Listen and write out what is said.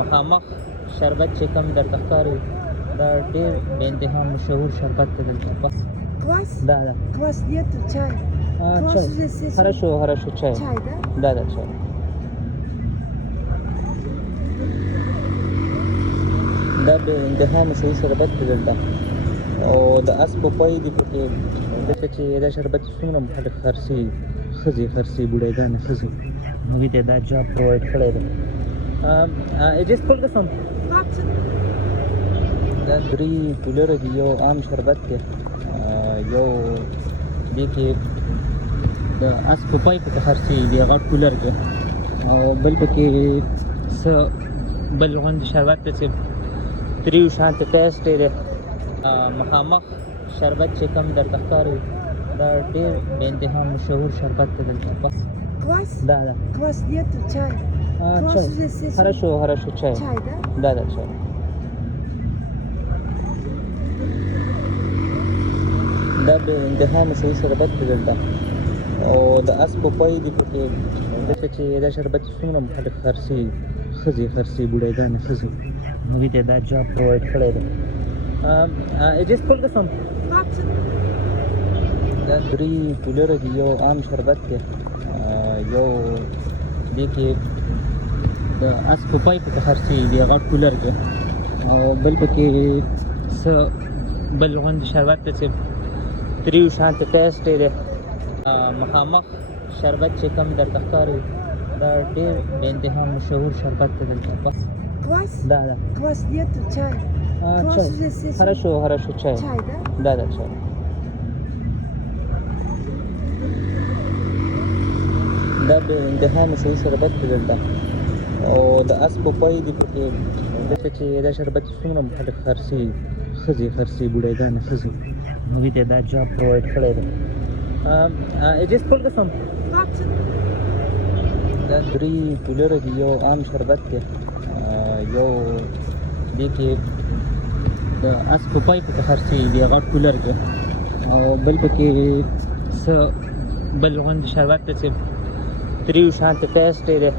مخامخ شربت چې کوم درته ښکاري دا ډېر بې انتها مشهور شربت دی دلته بس Квас? دا ده Квас нету, чай. Квас чай. уже здесь. Хорошо, чай. Чай, да? Да, чай. دا بې انتها مشهور شربت دی دلته او د اس په پای دی پکې دلته چې دا شربت څومره خلک خرڅوي ښځې خرڅوي بوډاګانې ښځې هغوی ته دا جاب پرووایډ کړی دی اجازه پلګه سم Warte. دا $3 دی یو عام شربت دی یو دې کې د اس په پای پکې خرڅوي دی هغه کولر کې او بل پکې څه بل غوندې شربت دی چې تریو شانته ټیسټ دی مخامخ شربت چې کوم درته ښکاري دا ډېر بې انتها مشهور شربت دی دلته بس Квас? دا ده Квас нету, чай. Квас чай. уже здесь. Хорошо, чай. Чай, да? Да, чай. دا بې انتها مشهور شربت دی دلته او د اس په پای دی پکې دلته چې دا شربت څومره خلک خرڅوي ښځې خرڅوي بوډاګانې ښځې هغوی ته دا جاب پرووایډ کړی دی اجازه پلګه سم Warte. دا $3 دی یو عام شربت دی یو دې کې د اس په پای پکې خرڅوي دی هغه کولر کې او بل پکې څه بل غوندې شربت دی چې تریو شانته ټیسټ دی مخامخ شربت چې کوم درته ښکاري دا ډېر بې انتها مشهور شربت دی دلته بس Квас? دا ده Квас нету, чай. Квас чай. уже здесь. Хорошо, чай. Чай, да? Да, чай. دا بې انتها مشهور شربت دی دلته او د اس په پای دی پکې دلته چې دا شربت څومره خلک خرڅوي ښځې خرڅوي بوډاګانې ښځې هغوی ته دا جاب پرووایډ کړی دی اجازه پلګه سم Warte. دا $3 دی یو عام شربت دی یو دې کې د اس په پای پکې خرڅوي دی هغه کولر کې او بل پکې څه بل غوندې شربت دی چې تریو شانته ټیسټ دی